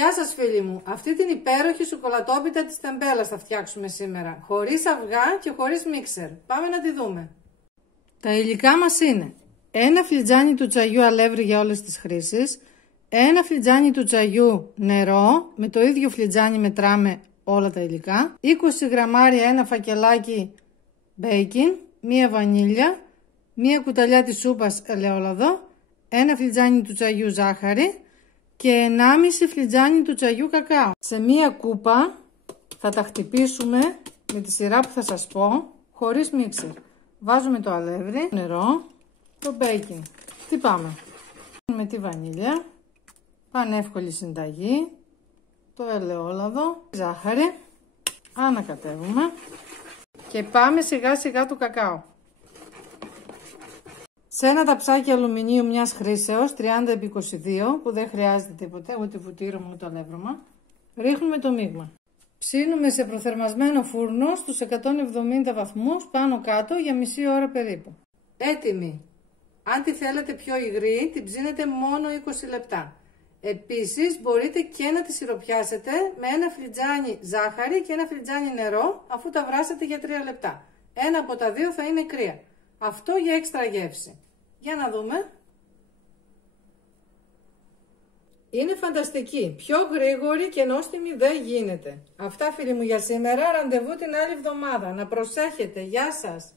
Γεια σας φίλοι μου, αυτή την υπέροχη σοκολατόπιτα της τεμπέλας θα φτιάξουμε σήμερα, χωρίς αυγά και χωρίς μίξερ. Πάμε να τη δούμε. Τα υλικά μας είναι ένα φλιτζάνι του τσαγιού αλεύρι για όλες τις χρήσεις, ένα φλιτζάνι του τσαγιού νερό, με το ίδιο φλιτζάνι μετράμε όλα τα υλικά, 20 γραμμάρια ένα φακελάκι μπέικιν, μία βανίλια, μία κουταλιά της σούπας ελαιόλαδο, ένα φλιτζάνι του τσαγιού ζάχαρη και 1,5 φλιτζάνι του τσαγιού κακάο. Σε μία κούπα θα τα χτυπήσουμε με τη σειρά που θα σας πω, χωρίς μίξερ. Βάζουμε το αλεύρι, το νερό, το μπέικιν. Χτυπάμε με τη βανίλια, πανεύκολη συνταγή, το ελαιόλαδο, ζάχαρη, ανακατεύουμε και πάμε σιγά σιγά το κακάο. Σε ένα ταψάκι αλουμινίου μιας χρήσεως 30x22 που δεν χρειάζεται τίποτε, ούτε βουτύρωμα ούτε αλεύρωμα, ρίχνουμε το μείγμα. Ψήνουμε σε προθερμασμένο φούρνο στους 170 βαθμούς πάνω κάτω για μισή ώρα περίπου. Έτοιμη! Αν τη θέλετε πιο υγρή, την ψήνετε μόνο 20 λεπτά. Επίσης μπορείτε και να τη σιροπιάσετε με ένα φλιτζάνι ζάχαρη και ένα φλιτζάνι νερό αφού τα βράσετε για 3 λεπτά. Ένα από τα δύο θα είναι κρύα. Αυτό για έξτρα γεύση. Για να δούμε. Είναι φανταστική. Πιο γρήγορη και νόστιμη δεν γίνεται. Αυτά φίλοι μου για σήμερα. Ραντεβού την άλλη εβδομάδα. Να προσέχετε. Γεια σας.